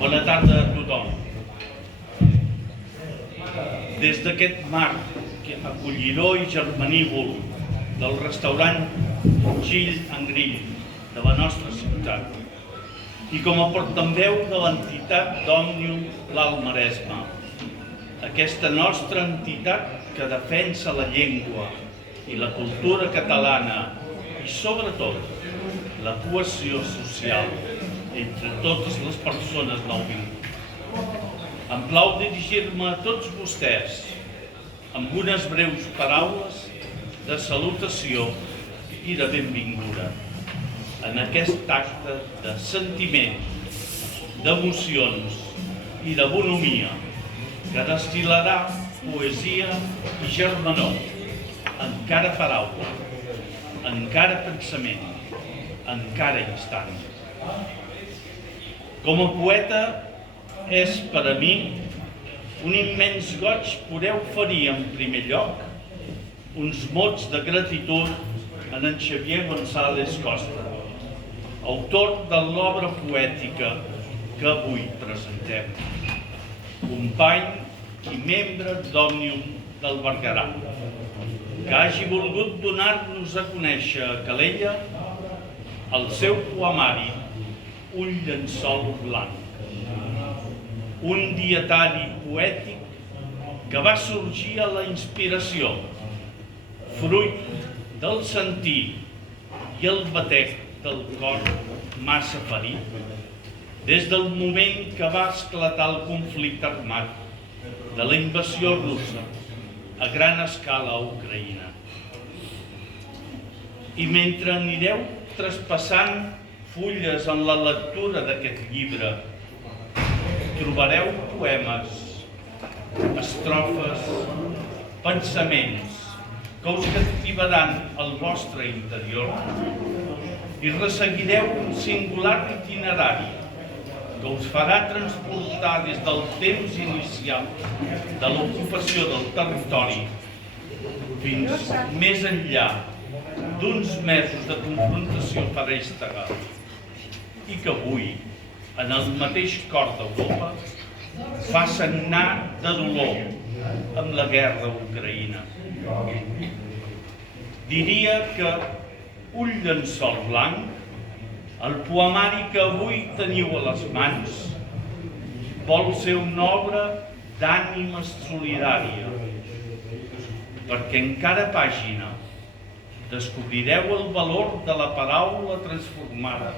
Bona tarda a tothom. Des d'aquest marc acollidor i germanívol del restaurant Gill and Grill de la nostra ciutat i com a portaveu de l'entitat d'Òmnium l'Alt Maresme, aquesta nostra entitat que defensa la llengua i la cultura catalana i sobretot la cohesió social entre totes les persones nouvingudes. Em plau dirigir-me a tots vostès amb unes breus paraules de salutació i de benvinguda en aquest acte de sentiments, d'emocions i de bonomia que destil·larà poesia i germanor, encara paraula, encara pensament, encara instant. Com a poeta, és per a mi un immens goig poder oferir en primer lloc uns mots de gratitud a en Xavier González Costa, autor de l'obra poètica que avui presentem, company i membre d'Òmnium del Berguedà, que hagi volgut donar-nos a conèixer a Calella el seu poemari Un llençol blanc, un dietari poètic que va sorgir a la inspiració, fruit del sentir i el batec del cor massa ferit, des del moment que va esclatar el conflicte armat de la invasió russa a gran escala a Ucraïna. I mentre anireu traspassant fulles en la lectura d'aquest llibre, trobareu poemes, estrofes, pensaments que us captivaran al vostre interior i resseguireu un singular itinerari que us farà transportar des del temps inicial de l'ocupació del territori fins més enllà d'uns mesos de confrontació feréstega i que avui, en el mateix cor d'Europa, fa sagnar de dolor amb la guerra a Ucraïna. Diria que Un llençol blanc, el poemari que avui teniu a les mans, vol ser una obra d'ànima solidària, perquè en cada pàgina descobrireu el valor de la paraula transformada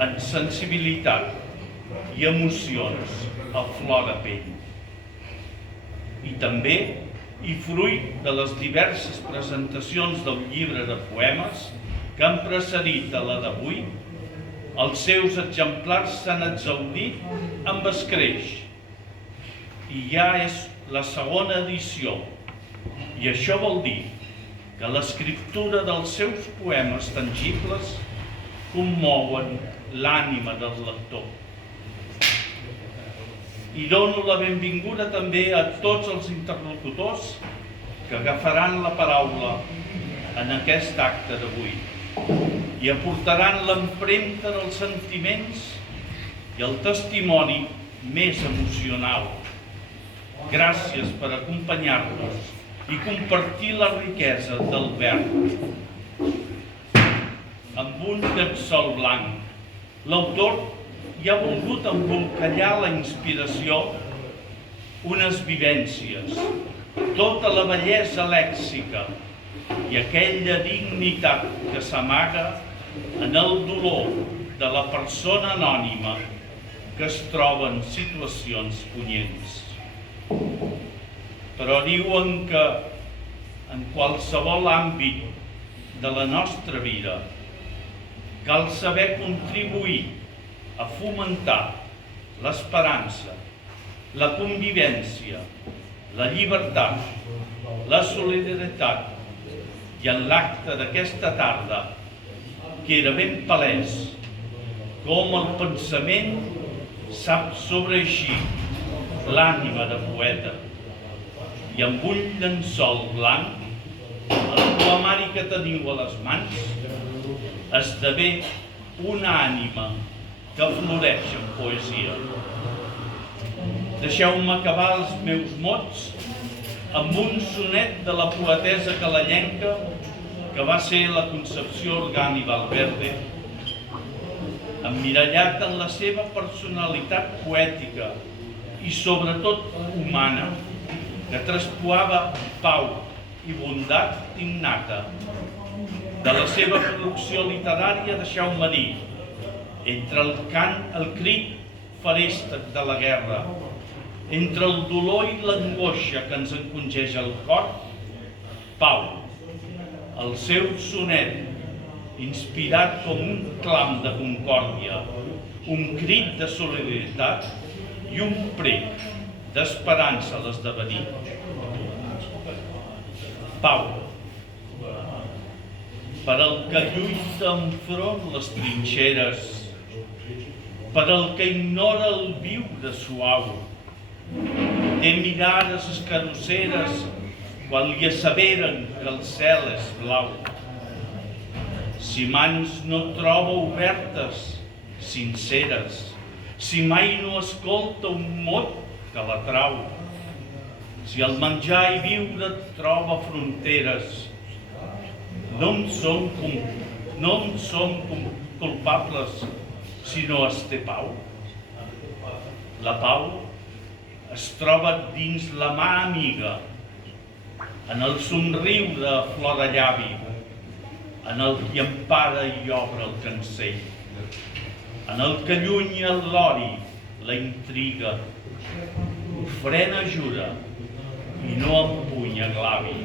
en sensibilitat i emocions a flor de pell. I també, i fruit de les diverses presentacions del llibre de poemes que han precedit a la d'avui, els seus exemplars s'han exhaudit amb escreix i ja és la segona edició, i això vol dir que l'escriptura dels seus poemes tangibles commouen l'ànima del lector. I dono la benvinguda també a tots els interlocutors que agafaran la paraula en aquest acte d'avui i aportaran l'empremta dels sentiments i el testimoni més emocional. Gràcies per acompanyar-nos i compartir la riquesa del verb. Amb un llençol blanc, l'autor hi ha volgut embolcallar la inspiració, unes vivències, tota la bellesa lèxica i aquella dignitat que s'amaga en el dolor de la persona anònima que es troba en situacions punyents. Però diuen que en qualsevol àmbit de la nostra vida cal saber contribuir a fomentar l'esperança, la convivència, la llibertat, la solidaritat, i en l'acte d'aquesta tarda queda ben palès com el pensament sap sobreeixir l'ànima de poeta i amb un llençol blanc, el poemari que teniu a les mans esdevé una ànima que floreix en poesia. Deixeu-me acabar els meus mots amb un sonet de la poetessa calellenca que va ser la Concepció Orgán i Valverde, emmirallat en la seva personalitat poètica i sobretot humana, que traspuava pau i bondat innata. De la seva producció literària deixeu-me dir, entre el cant, el crit feréstec de la guerra, entre el dolor i l'angoixa que ens encongeja el cor, pau. El seu sonet, inspirat com un clam de concòrdia, un crit de solidaritat i un prec d'esperança a l'esdevenir. Pau. Per al que lluita enfront les trinxeres, per al que ignora el viure suau, té mirades escarosseres quan li asseveren que el cel és blau. Si mans no troba obertes, sinceres, si mai no escolta un mot que l'atrau, si el menjar i viure troba fronteres, no en som culpables si no es té pau. La pau es troba dins la mà amiga, en el somriure a flor de llavi, en el qui empara i obre el cancell, en el que allunya l'ori, la intriga, ofrena jura i no empunya glavi.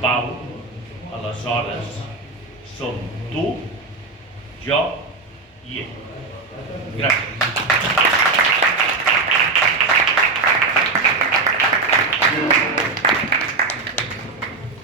Pau, aleshores, som tu, jo i ell. Gràcies.